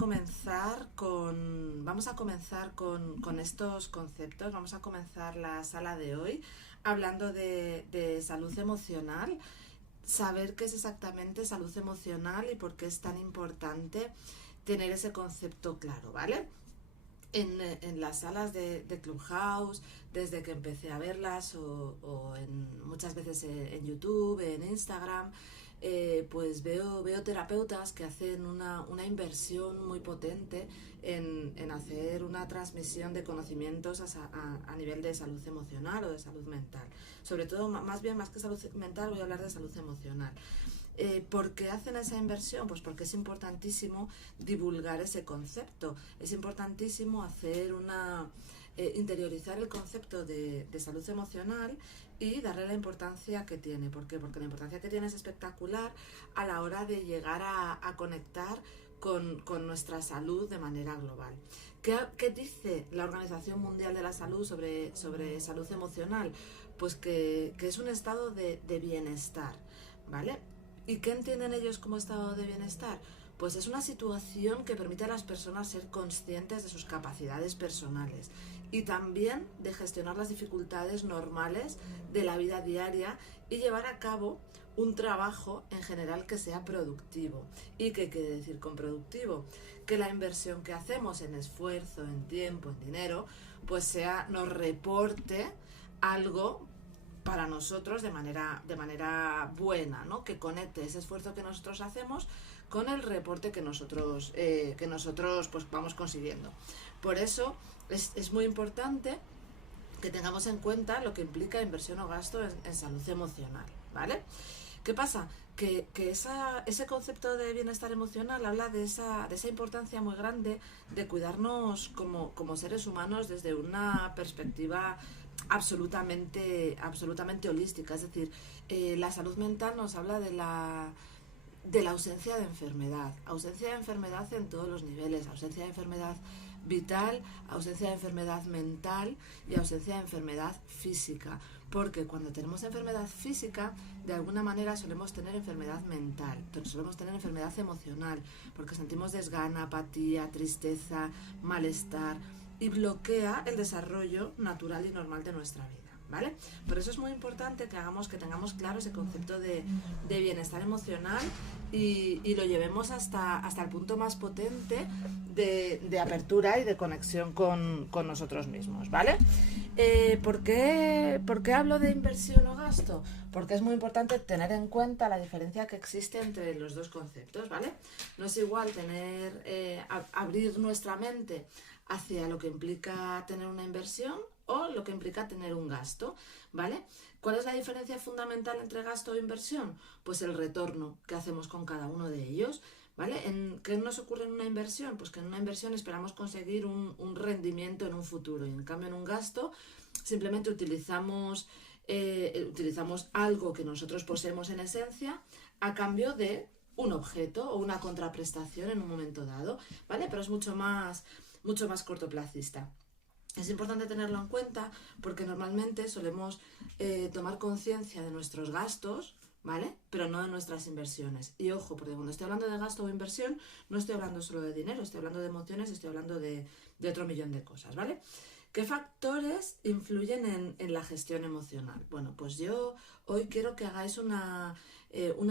comenzar con estos conceptos. Vamos a comenzar la sala de hoy hablando de salud emocional, saber qué es exactamente salud emocional y por qué es tan importante tener ese concepto claro, ¿vale? En las salas de Clubhouse, desde que empecé a verlas o muchas veces en YouTube, en Instagram, pues veo terapeutas que hacen una inversión muy potente en hacer una transmisión de conocimientos a nivel de salud emocional o de salud mental. Sobre todo, más que salud mental, voy a hablar de salud emocional. ¿Por qué hacen esa inversión? Pues porque es importantísimo divulgar ese concepto, es importantísimo interiorizar el concepto de salud emocional y darle la importancia que tiene. ¿Por qué? Porque la importancia que tiene es espectacular a la hora de llegar a conectar con nuestra salud de manera global. ¿Qué dice la Organización Mundial de la Salud sobre salud emocional? Pues que es un estado de bienestar, ¿vale? ¿Y qué entienden ellos como estado de bienestar? Pues es una situación que permite a las personas ser conscientes de sus capacidades personales y también de gestionar las dificultades normales de la vida diaria y llevar a cabo un trabajo en general que sea productivo. ¿Y qué quiere decir con productivo? Que la inversión que hacemos en esfuerzo, en tiempo, en dinero, pues nos reporte algo para nosotros de manera buena, ¿no? Que conecte ese esfuerzo que nosotros hacemos con el reporte que nosotros pues vamos consiguiendo. Por eso es muy importante que tengamos en cuenta lo que implica inversión o gasto en salud emocional, ¿vale? ¿Qué pasa? Que ese concepto de bienestar emocional habla de esa importancia muy grande de cuidarnos como seres humanos desde una perspectiva absolutamente holística. Es decir, la salud mental nos habla de la ausencia de enfermedad en todos los niveles, ausencia de enfermedad vital, ausencia de enfermedad mental y ausencia de enfermedad física, porque cuando tenemos enfermedad física, de alguna manera solemos tener enfermedad mental, solemos tener enfermedad emocional, porque sentimos desgana, apatía, tristeza, malestar, y bloquea el desarrollo natural y normal de nuestra vida, ¿vale? Por eso es muy importante que tengamos claro ese concepto de bienestar emocional y lo llevemos hasta el punto más potente de apertura y de conexión con nosotros mismos, ¿vale? ¿Por qué hablo de inversión o gasto? Porque es muy importante tener en cuenta la diferencia que existe entre los dos conceptos, ¿vale? No es igual abrir nuestra mente hacia lo que implica tener una inversión o lo que implica tener un gasto, ¿vale? ¿Cuál es la diferencia fundamental entre gasto e inversión? Pues el retorno que hacemos con cada uno de ellos, ¿vale? ¿Qué nos ocurre en una inversión? Pues que en una inversión esperamos conseguir un rendimiento en un futuro y en cambio en un gasto simplemente utilizamos algo que nosotros poseemos en esencia a cambio de un objeto o una contraprestación en un momento dado, ¿vale? Pero es mucho más cortoplacista. Es importante tenerlo en cuenta porque normalmente solemos tomar conciencia de nuestros gastos, ¿vale? Pero no de nuestras inversiones. Y ojo, porque cuando estoy hablando de gasto o inversión, no estoy hablando solo de dinero, estoy hablando de emociones, estoy hablando de otro millón de cosas, ¿vale? ¿Qué factores influyen en la gestión emocional? Bueno, pues yo hoy quiero que hagáis una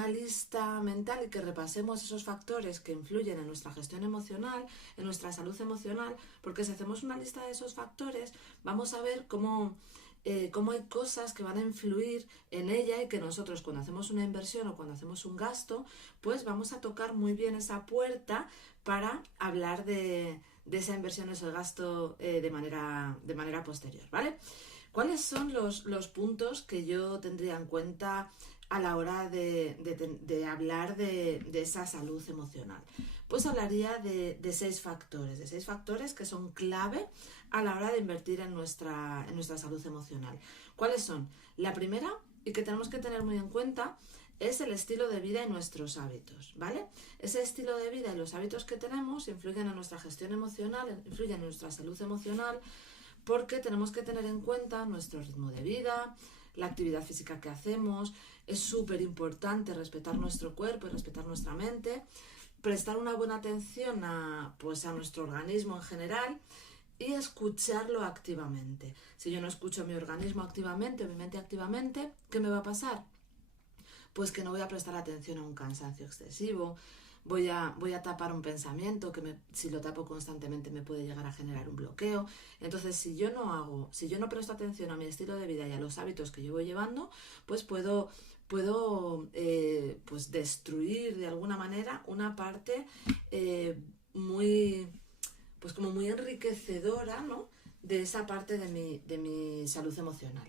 lista mental y que repasemos esos factores que influyen en nuestra gestión emocional, en nuestra salud emocional, porque si hacemos una lista de esos factores, vamos a ver cómo hay cosas que van a influir en ella y que nosotros cuando hacemos una inversión o cuando hacemos un gasto, pues vamos a tocar muy bien esa puerta para hablar de esa inversión o ese gasto de manera posterior, ¿vale? ¿Cuáles son los puntos que yo tendría en cuenta a la hora de hablar de esa salud emocional? Pues hablaría de 6 factores que son clave a la hora de invertir en nuestra salud emocional. ¿Cuáles son? La primera, y que tenemos que tener muy en cuenta, es el estilo de vida y nuestros hábitos, ¿vale? Ese estilo de vida y los hábitos que tenemos influyen en nuestra gestión emocional, influyen en nuestra salud emocional, porque tenemos que tener en cuenta nuestro ritmo de vida, la actividad física que hacemos. Es súper importante respetar nuestro cuerpo y respetar nuestra mente, prestar una buena atención pues a nuestro organismo en general y escucharlo activamente. Si yo no escucho mi organismo activamente, mi mente activamente, ¿qué me va a pasar? Pues que no voy a prestar atención a un cansancio excesivo, voy a tapar un pensamiento que si lo tapo constantemente me puede llegar a generar un bloqueo. Entonces, si yo no presto atención a mi estilo de vida y a los hábitos que yo voy llevando, pues puedo pues destruir de alguna manera una parte muy, pues como muy enriquecedora, ¿no? De esa parte de mi salud emocional.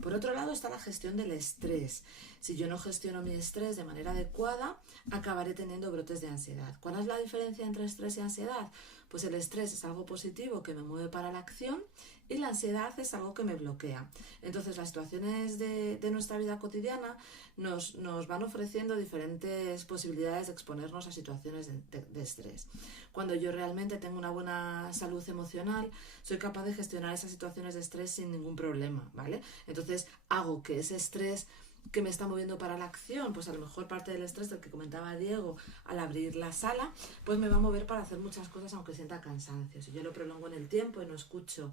Por otro lado está la gestión del estrés. Si yo no gestiono mi estrés de manera adecuada, acabaré teniendo brotes de ansiedad. ¿Cuál es la diferencia entre estrés y ansiedad? Pues el estrés es algo positivo que me mueve para la acción y la ansiedad es algo que me bloquea. Entonces las situaciones de nuestra vida cotidiana nos van ofreciendo diferentes posibilidades de exponernos a situaciones de estrés. Cuando yo realmente tengo una buena salud emocional, soy capaz de gestionar esas situaciones de estrés sin ningún problema, ¿vale? Entonces hago que ese estrés que me está moviendo para la acción, pues a lo mejor parte del estrés del que comentaba Diego al abrir la sala, pues me va a mover para hacer muchas cosas aunque sienta cansancio. Si yo lo prolongo en el tiempo y no escucho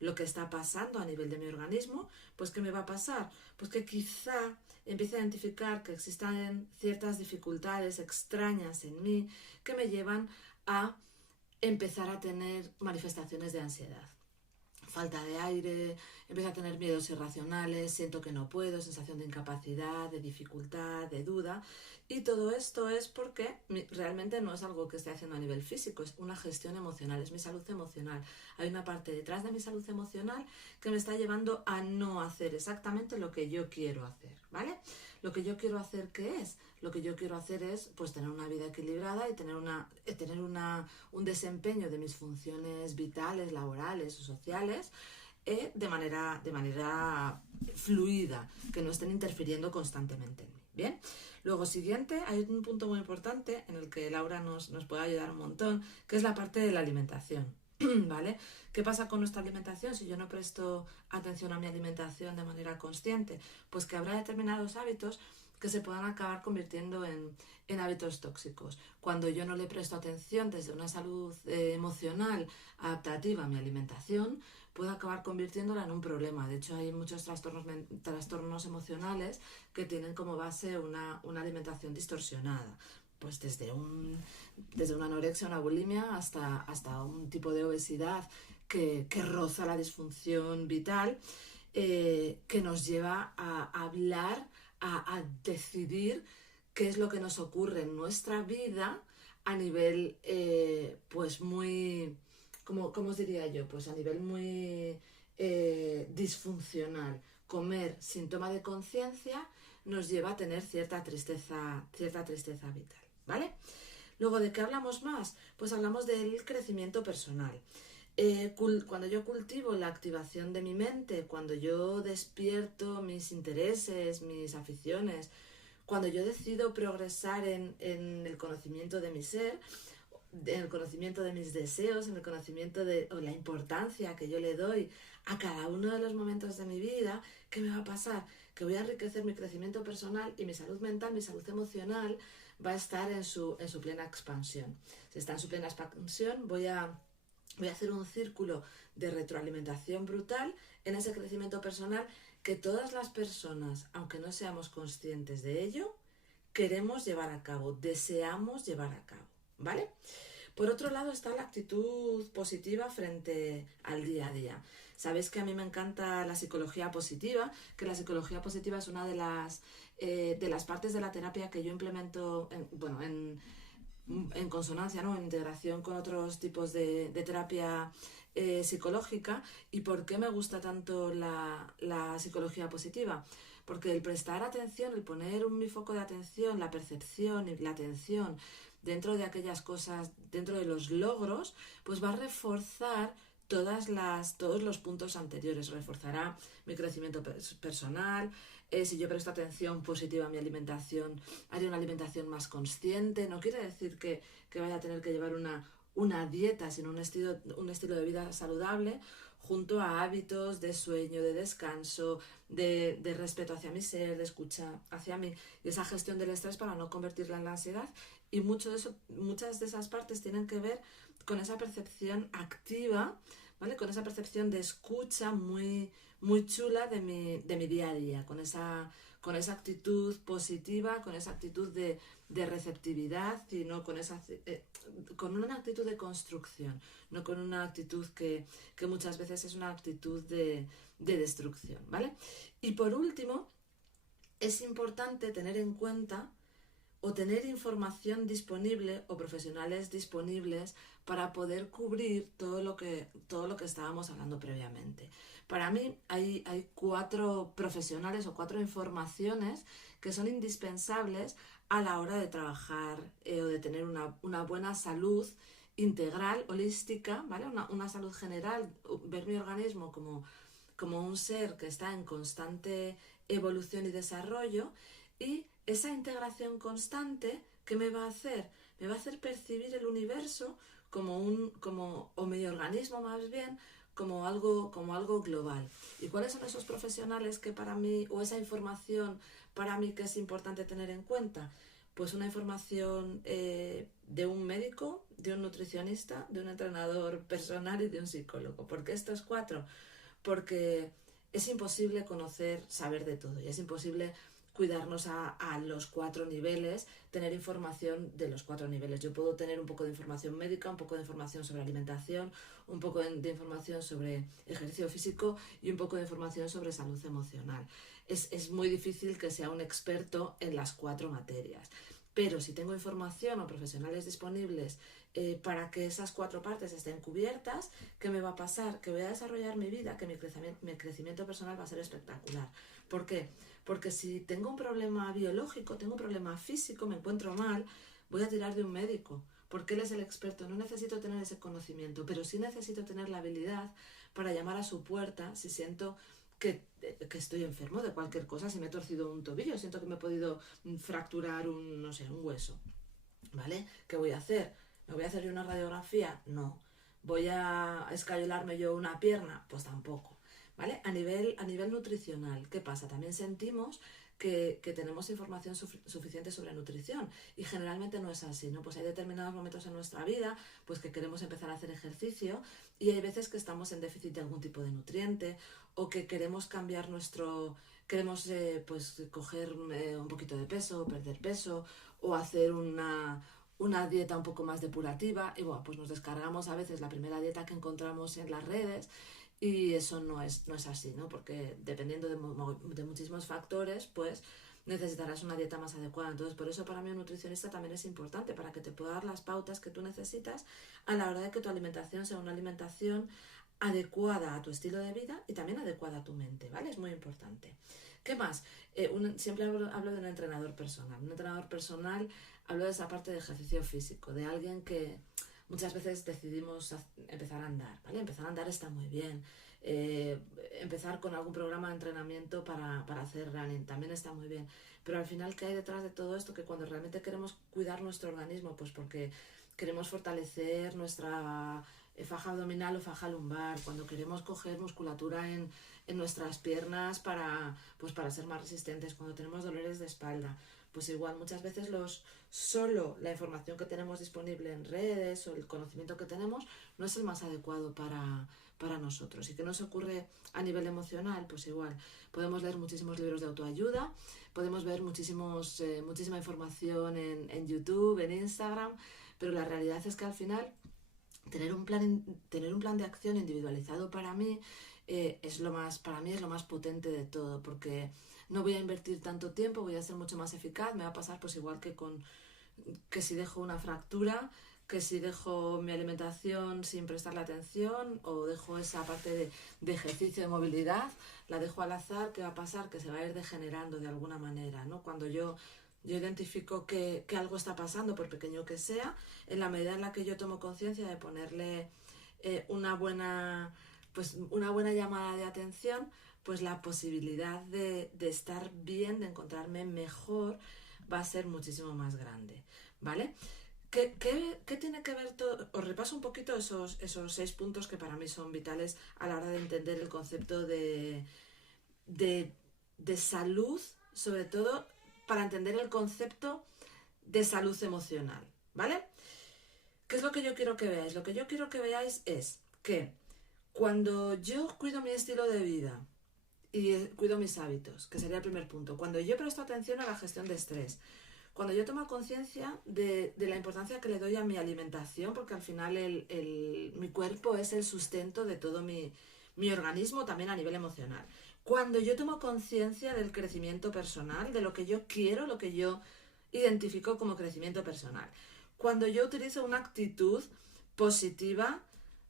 lo que está pasando a nivel de mi organismo, pues ¿qué me va a pasar? Pues que quizá empiece a identificar que existan ciertas dificultades extrañas en mí que me llevan a empezar a tener manifestaciones de ansiedad. Falta de aire, empiezo a tener miedos irracionales, siento que no puedo, sensación de incapacidad, de dificultad, de duda. Y todo esto es porque realmente no es algo que esté haciendo a nivel físico, es una gestión emocional, es mi salud emocional. Hay una parte detrás de mi salud emocional que me está llevando a no hacer exactamente lo que yo quiero hacer, ¿vale? Lo que yo quiero hacer, ¿qué es? Lo que yo quiero hacer es pues tener una vida equilibrada y tener un desempeño de mis funciones vitales, laborales o sociales de manera fluida, que no estén interfiriendo constantemente en mí. Bien, luego siguiente, hay un punto muy importante en el que Laura nos puede ayudar un montón, que es la parte de la alimentación. ¿Vale? ¿Qué pasa con nuestra alimentación si yo no presto atención a mi alimentación de manera consciente? Pues que habrá determinados hábitos que se puedan acabar convirtiendo en hábitos tóxicos. Cuando yo no le presto atención desde una salud emocional adaptativa a mi alimentación, puedo acabar convirtiéndola en un problema. De hecho, hay muchos trastornos emocionales que tienen como base una alimentación distorsionada. Pues desde una anorexia, una bulimia, hasta un tipo de obesidad que roza la disfunción vital, que nos lleva a hablar, a decidir qué es lo que nos ocurre en nuestra vida a nivel, pues muy, ¿cómo os diría yo? Pues a nivel muy disfuncional. Comer sin toma de conciencia nos lleva a tener cierta tristeza vital, ¿vale? Luego, ¿de qué hablamos más? Pues hablamos del crecimiento personal. Cuando yo cultivo la activación de mi mente, cuando yo despierto mis intereses, mis aficiones, cuando yo decido progresar en el conocimiento de mi ser, en el conocimiento de mis deseos, en el conocimiento de la importancia que yo le doy a cada uno de los momentos de mi vida, ¿qué me va a pasar? Que voy a enriquecer mi crecimiento personal y mi salud mental, mi salud emocional va a estar en su plena expansión. Si está en su plena expansión, voy a hacer un círculo de retroalimentación brutal en ese crecimiento personal que todas las personas, aunque no seamos conscientes de ello, queremos llevar a cabo, deseamos llevar a cabo, ¿vale? Por otro lado está la actitud positiva frente al día a día. Sabéis que a mí me encanta la psicología positiva, que la psicología positiva es una de las partes de la terapia que yo implemento en consonancia, ¿no? En integración con otros tipos de terapia psicológica. ¿Y por qué me gusta tanto la psicología positiva? Porque el prestar atención, el poner mi foco de atención, la percepción y la atención dentro de aquellas cosas, dentro de los logros, pues va a reforzar todos los puntos anteriores. Reforzará mi crecimiento personal. Si yo presto atención positiva a mi alimentación, haré una alimentación más consciente. No quiere decir que vaya a tener que llevar una dieta, sino un estilo de vida saludable, junto a hábitos de sueño, de descanso, de respeto hacia mi ser, de escucha hacia mí, y esa gestión del estrés para no convertirla en la ansiedad. Y muchas de esas partes tienen que ver con esa percepción activa, ¿vale? Con esa percepción de escucha muy chula de mi día a día, con esa actitud positiva, con esa actitud de receptividad y no con una actitud de construcción, no con una actitud que muchas veces es una actitud de destrucción, ¿vale? Y por último, es importante tener en cuenta o tener información disponible o profesionales disponibles para poder cubrir todo lo que estábamos hablando previamente. Para mí hay 4 profesionales o 4 informaciones que son indispensables a la hora de trabajar o de tener una buena salud integral, holística, ¿vale? Una salud general, ver mi organismo como un ser que está en constante evolución y desarrollo, y esa integración constante, ¿qué me va a hacer? Me va a hacer percibir el universo o mi organismo más bien, como algo global. ¿Y cuáles son esos profesionales que para mí, o esa información para mí que es importante tener en cuenta? Pues una información de un médico, de un nutricionista, de un entrenador personal y de un psicólogo. ¿Por qué estos 4? Porque es imposible saber de todo, y es imposible cuidarnos a los 4 niveles, tener información de los 4 niveles. Yo puedo tener un poco de información médica, un poco de información sobre alimentación, un poco de información sobre ejercicio físico y un poco de información sobre salud emocional. Es muy difícil que sea un experto en las 4 materias. Pero si tengo información o profesionales disponibles para que esas 4 partes estén cubiertas, ¿qué me va a pasar? Que voy a desarrollar mi vida, que mi crecimiento personal va a ser espectacular. ¿Por qué? Porque si tengo un problema biológico, tengo un problema físico, me encuentro mal, voy a tirar de un médico, porque él es el experto. No necesito tener ese conocimiento, pero sí necesito tener la habilidad para llamar a su puerta si siento que estoy enfermo de cualquier cosa, si me he torcido un tobillo, siento que me he podido fracturar un hueso, ¿vale? ¿Qué voy a hacer? ¿Me voy a hacer yo una radiografía? No. ¿Voy a escayolarme yo una pierna? Pues tampoco, ¿vale? A nivel nutricional, ¿qué pasa? También sentimos que tenemos información suficiente sobre nutrición, y generalmente no es así, ¿no? Pues hay determinados momentos en nuestra vida pues que queremos empezar a hacer ejercicio, y hay veces que estamos en déficit de algún tipo de nutriente, o que queremos queremos pues coger un poquito de peso, perder peso, o hacer una dieta un poco más depurativa, y bueno, pues nos descargamos a veces la primera dieta que encontramos en las redes, y eso no es así, ¿no? Porque dependiendo de muchísimos factores, pues necesitarás una dieta más adecuada. Entonces, por eso para mí un nutricionista también es importante, para que te pueda dar las pautas que tú necesitas a la hora de que tu alimentación sea una alimentación adecuada a tu estilo de vida y también adecuada a tu mente, ¿vale? Es muy importante. ¿Qué más? Siempre hablo de un entrenador personal. Un entrenador personal, hablo de esa parte de ejercicio físico, de alguien que muchas veces decidimos empezar a andar, ¿vale? Empezar a andar está muy bien. Empezar con algún programa de entrenamiento para hacer running también está muy bien. Pero al final, ¿qué hay detrás de todo esto? Que cuando realmente queremos cuidar nuestro organismo, pues porque queremos fortalecer nuestra faja abdominal o faja lumbar, cuando queremos coger musculatura en nuestras piernas para ser más resistentes, cuando tenemos dolores de espalda, pues igual muchas veces solo la información que tenemos disponible en redes o el conocimiento que tenemos no es el más adecuado para nosotros. ¿Y qué nos ocurre a nivel emocional? Pues igual, podemos leer muchísimos libros de autoayuda, podemos ver muchísima información en YouTube, en Instagram, pero la realidad es que al final tener un plan de acción individualizado para mí para mí es lo más potente de todo, porque no voy a invertir tanto tiempo, voy a ser mucho más eficaz. Me va a pasar pues igual que si dejo una fractura, que si dejo mi alimentación sin prestarle atención, o dejo esa parte de ejercicio, de movilidad, la dejo al azar. ¿Qué va a pasar? Que se va a ir degenerando de alguna manera, ¿no? Cuando yo identifico que algo está pasando, por pequeño que sea, en la medida en la que yo tomo conciencia de ponerle una buena llamada de atención, pues la posibilidad de estar bien, de encontrarme mejor, va a ser muchísimo más grande, ¿vale? ¿Qué tiene que ver todo? Os repaso un poquito esos 6 puntos que para mí son vitales a la hora de entender el concepto de, de salud, sobre todo para entender el concepto de salud emocional, ¿vale? ¿Qué es lo que yo quiero que veáis? Lo que yo quiero que veáis es que cuando yo cuido mi estilo de vida y cuido mis hábitos, que sería el primer punto, cuando yo presto atención a la gestión de estrés, cuando yo tomo conciencia de la importancia que le doy a mi alimentación, porque al final mi cuerpo es el sustento de todo mi organismo, también a nivel emocional. Cuando yo tomo conciencia del crecimiento personal, de lo que yo quiero, lo que yo identifico como crecimiento personal. Cuando yo utilizo una actitud positiva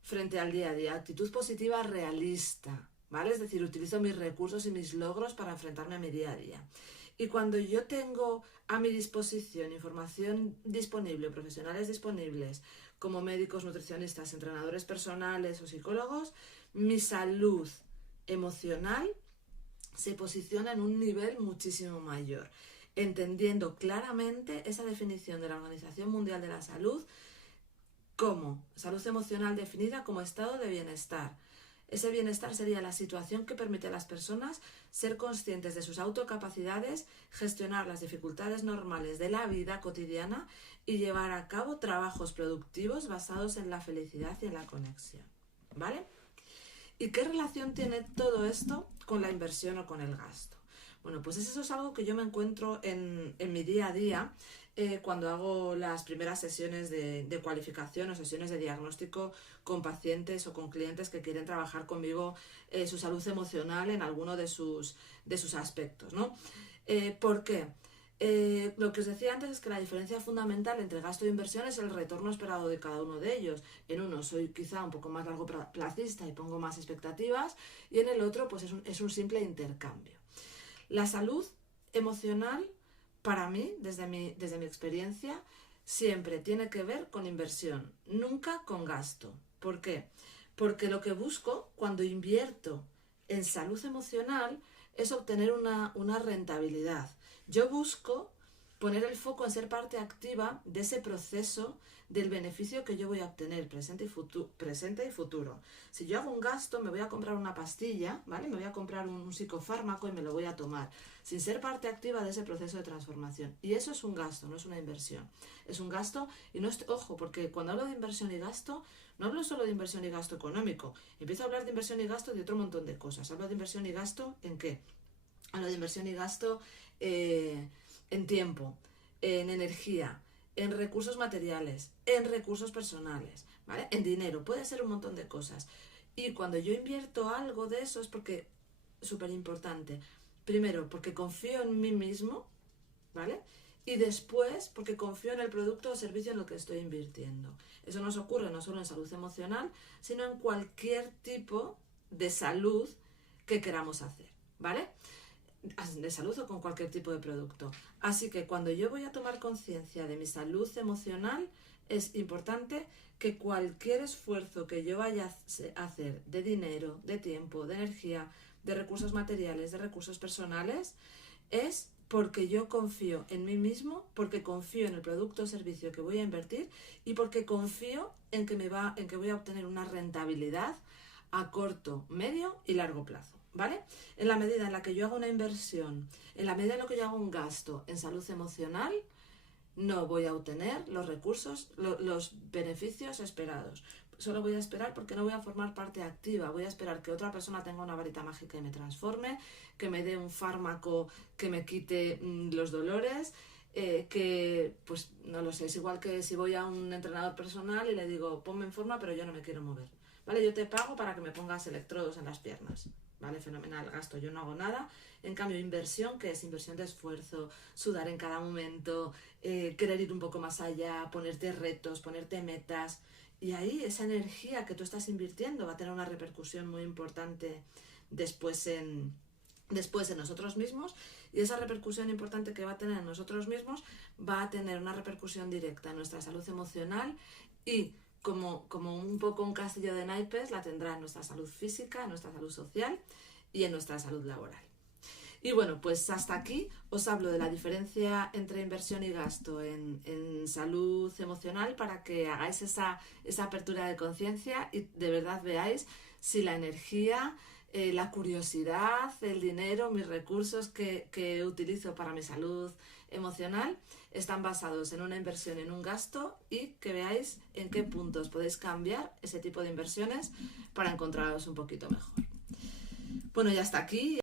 frente al día a día, actitud positiva realista, ¿vale? Es decir, utilizo mis recursos y mis logros para enfrentarme a mi día a día. Y cuando yo tengo a mi disposición información disponible, profesionales disponibles, como médicos, nutricionistas, entrenadores personales o psicólogos, mi salud emocional se posiciona en un nivel muchísimo mayor, entendiendo claramente esa definición de la Organización Mundial de la Salud como salud emocional definida como estado de bienestar. Ese bienestar sería la situación que permite a las personas ser conscientes de sus autocapacidades, gestionar las dificultades normales de la vida cotidiana y llevar a cabo trabajos productivos basados en la felicidad y en la conexión. ¿Vale? ¿Y qué relación tiene todo esto con la inversión o con el gasto? Bueno, pues eso es algo que yo me encuentro en mi día a día cuando hago las primeras sesiones de cualificación o sesiones de diagnóstico con pacientes o con clientes que quieren trabajar conmigo su salud emocional en alguno de sus aspectos, ¿no? ¿Por qué? Lo que os decía antes es que la diferencia fundamental entre gasto e inversión es el retorno esperado de cada uno de ellos. En uno soy quizá un poco más largo placista y pongo más expectativas, y en el otro pues es un simple intercambio. La salud emocional, para mí, desde mi experiencia, siempre tiene que ver con inversión, nunca con gasto. ¿Por qué? Porque lo que busco cuando invierto en salud emocional es obtener una rentabilidad. Yo busco poner el foco en ser parte activa de ese proceso del beneficio que yo voy a obtener presente y futuro. Si yo hago un gasto, me voy a comprar una pastilla, ¿vale? Me voy a comprar un psicofármaco y me lo voy a tomar, sin ser parte activa de ese proceso de transformación. Y eso es un gasto, no es una inversión. Es un gasto y no es, ojo, porque cuando hablo de inversión y gasto, no hablo solo de inversión y gasto económico. Empiezo a hablar de inversión y gasto de otro montón de cosas. Hablo de inversión y gasto ¿en qué? Hablo de inversión y gasto en tiempo, en energía, en recursos materiales, en recursos personales, ¿vale? En dinero, puede ser un montón de cosas. Y cuando yo invierto algo de eso es porque, súper importante, primero porque confío en mí mismo, ¿vale? Y después porque confío en el producto o servicio en lo que estoy invirtiendo. Eso nos ocurre no solo en salud emocional, sino en cualquier tipo de salud que queramos hacer, ¿vale? De salud o con cualquier tipo de producto. Así que cuando yo voy a tomar conciencia de mi salud emocional, es importante que cualquier esfuerzo que yo vaya a hacer de dinero, de tiempo, de energía, de recursos materiales, de recursos personales, es porque yo confío en mí mismo, porque confío en el producto o servicio que voy a invertir y porque confío en que voy a obtener una rentabilidad a corto, medio y largo plazo. ¿Vale? En la medida en la que yo hago una inversión, en la medida en la que yo hago un gasto en salud emocional, no voy a obtener los recursos, los beneficios esperados. Solo voy a esperar porque no voy a formar parte activa. Voy a esperar que otra persona tenga una varita mágica y me transforme, que me dé un fármaco que me quite los dolores, que, pues, no lo sé, es igual que si voy a un entrenador personal y le digo, ponme en forma, pero yo no me quiero mover. ¿Vale? Yo te pago para que me pongas electrodos en las piernas. ¿Vale? Fenomenal, gasto, yo no hago nada. En cambio, inversión, que es inversión de esfuerzo, sudar en cada momento, querer ir un poco más allá, ponerte retos, ponerte metas. Y ahí esa energía que tú estás invirtiendo va a tener una repercusión muy importante después en nosotros mismos, y esa repercusión importante que va a tener en nosotros mismos va a tener una repercusión directa en nuestra salud emocional y como un poco un castillo de naipes la tendrá en nuestra salud física, en nuestra salud social y en nuestra salud laboral. Y bueno, pues hasta aquí os hablo de la diferencia entre inversión y gasto en salud emocional para que hagáis esa apertura de conciencia y de verdad veáis si la energía, la curiosidad, el dinero, mis recursos que utilizo para mi salud emocional están basados en una inversión, en un gasto, y que veáis en qué puntos podéis cambiar ese tipo de inversiones para encontraros un poquito mejor. Bueno, ya está aquí.